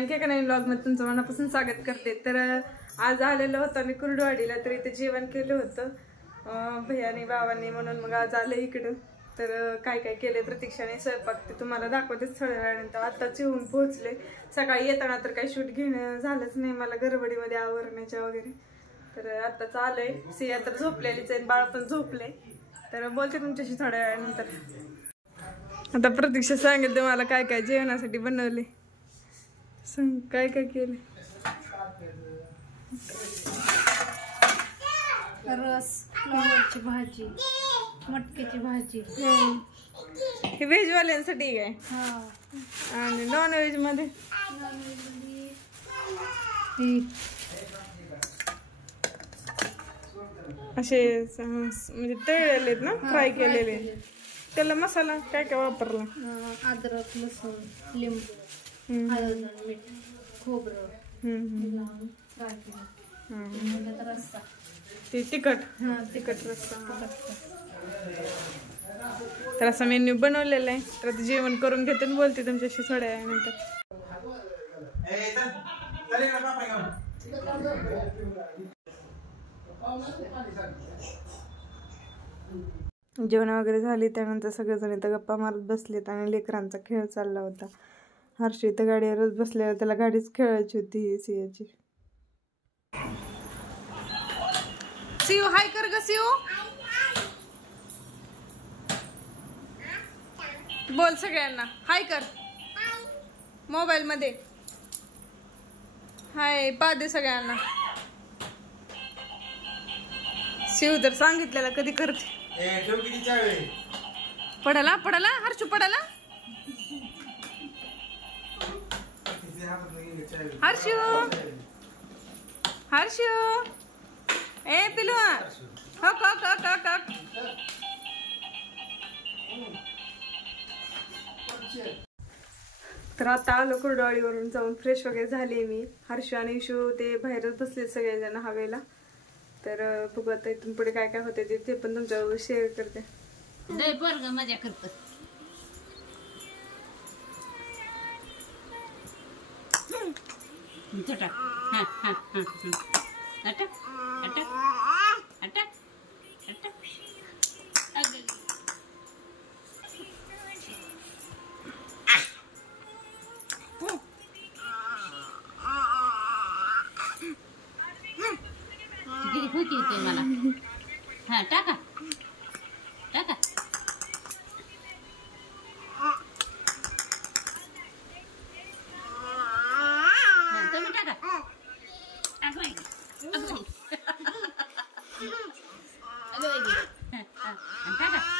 आणखी एका नवीन ब्लॉग मध्ये तुमचं मनापासून स्वागत करते। तर आज आलेलो होतो मी कुर्डवाडीला, तर इथे जेवण केलं होतं भैयानी बाबांनी, म्हणून मग आज आलं इकडं। तर काय काय केले प्रतीक्षाने स्वयंपाक ते तुम्हाला दाखवतेच थोड्या वेळानंतर। आत्ताच येऊन पोहोचले, सकाळी येताना तर काही शूट घेणं झालंच नाही मला गडबडीमध्ये आवरण्याच्या वगैरे। तर आत्ताच आलंय, सिया तर झोपलेलीच आहे, बाळ पण झोपले। तर बोलते तुमच्याशी थोड्या वेळानंतर। आता प्रतीक्षा सांगितलं मला काय काय जेवणासाठी बनवले, सांग काय काय केले। रस, फ्लावरची भाजी, मटकीची भाजी, हे व्हेज वाल्यांसाठी काय, आणि नॉन व्हेज मध्ये असे म्हणजे तळलेले ना, फ्राय केलेले। त्याला मसाला काय काय वापरला? अद्रक, लसूण, लिंबू, हळद, मीठ, खोबरं, फ्राय केलं, रस्सा, ते तिखट रस्सा। तर असा मेन्यू बनवलेला आहे। तर आता जेवण करून घेते आणि बोलते तुमच्याशी थोड्या वेळानंतर। जेवण वगैरे झाली, त्यानंतर सगळेजण इथं गप्पा मारत बसलेत आणि लेकरांचा खेळ चालला होता। हर्ष इथं गाडीवरच बसलेला, त्याला गाडीच खेळायची होती सियाची। सिओ हाय कर ग, सिओ बोल सगळ्यांना हाय कर, मोबाईल मध्ये हाय पा दे सगळ्यांना। शिव तर सांगितलेला कधी करते, पडाला पडाला हर्षू पडाला, हर्षू हर्षू ए पिलू हो का तर आता आलो कुर्डवाडीवरून जाऊन, फ्रेश वगैरे झाले मी। हर्षू आणि इशू ते बाहेरच बसले सगळेजण हवेला। तर बघू आता इथून पुढे काय काय होते ते पण तुमच्याबरोबर शेअर करते। मजा करतो होती मला। हा टाका टाका, तुम्ही टाका, टाका